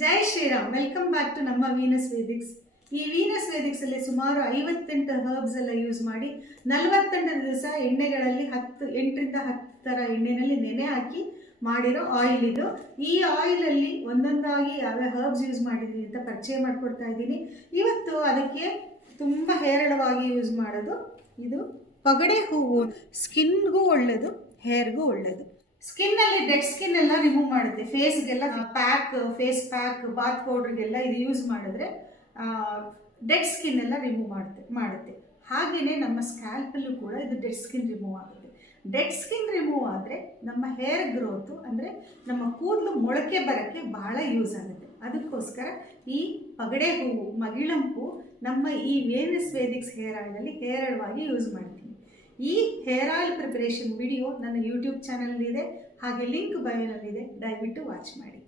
Jai Shriram. Welcome back to ನಮ್ಮ Venus Vedics. ಈ Venus Vedics ಅಲ್ಲಿ ಸುಮಾರು 58 ಹರ್ಬ್ಸ್ ಎಲ್ಲ ಯೂಸ್ ಮಾಡಿ 48 ದಿವಸ ಎಣ್ಣೆಗಳಲ್ಲಿ 8ರಿಂದ 10 ಥರ ಎಣ್ಣೆನಲ್ಲಿ ನೆನೆ ಹಾಕಿ ಮಾಡಿರೋ ಆಯಿಲ್ ಇದು. ಈ ಆಯಿಲಲ್ಲಿ ಒಂದೊಂದಾಗಿ ಯಾವ ಹರ್ಬ್ಸ್ ಯೂಸ್ ಮಾಡಿದ್ದೀನಿ ಅಂತ ಪರಿಚಯ ಮಾಡಿಕೊಡ್ತಾ ಇದ್ದೀನಿ. ಇವತ್ತು ಅದಕ್ಕೆ ತುಂಬ ಹೇರಳವಾಗಿ ಯೂಸ್ ಮಾಡೋದು ಇದು ಪಗಡೆ ಹೂವು. ಸ್ಕಿನ್ಗೂ ಒಳ್ಳೆಯದು, ಹೇರ್ಗೂ ಒಳ್ಳೆಯದು. ಸ್ಕಿನ್ನಲ್ಲಿ ಡೆಡ್ ಸ್ಕಿನ್ ಎಲ್ಲ ರಿಮೂವ್ ಮಾಡುತ್ತೆ. ಫೇಸ್ಗೆಲ್ಲ ಫೇಸ್ ಪ್ಯಾಕ್, ಬಾತ್ ಪೌಡ್ರಿಗೆಲ್ಲ ಇದು ಯೂಸ್ ಮಾಡಿದ್ರೆ ಡೆಡ್ ಸ್ಕಿನ್ ಎಲ್ಲ ರಿಮೂವ್ ಮಾಡುತ್ತೆ. ಹಾಗೆಯೇ ನಮ್ಮ ಸ್ಕ್ಯಾಲ್ಪಲ್ಲೂ ಕೂಡ ಇದು ಡೆಡ್ ಸ್ಕಿನ್ ರಿಮೂವ್ ಆಗುತ್ತೆ. ಡೆಡ್ ಸ್ಕಿನ್ ರಿಮೂವ್ ಆದರೆ ನಮ್ಮ ಹೇರ್ ಗ್ರೋತು ಅಂದರೆ ನಮ್ಮ ಕೂದಲು ಮೊಳಕೆ ಬರೋಕ್ಕೆ ಬಹಳ ಯೂಸ್ ಆಗುತ್ತೆ. ಅದಕ್ಕೋಸ್ಕರ ಈ ಪಗಡೆ ಹೂವು, ಮಗಿಳಂಪು ನಮ್ಮ ಈ ವೀನಸ್ ವೇದಿಕ್ಸ್ ಹೇರ್ ಆಯಿಲಲ್ಲಿ ಹೇರಳವಾಗಿ ಯೂಸ್ ಮಾಡ್ತೀನಿ. ಈ ಹೇರ್ ಆಯಿಲ್ ಪ್ರಿಪರೇಷನ್ ವಿಡಿಯೋ ನನ್ನ ಯೂಟ್ಯೂಬ್ ಚಾನಲ್ನಿದೆ, ಹಾಗೆ ಲಿಂಕ್ ಬಯೋನಲ್ಲಿದೆ. ದಯವಿಟ್ಟು ವಾಚ್ ಮಾಡಿ.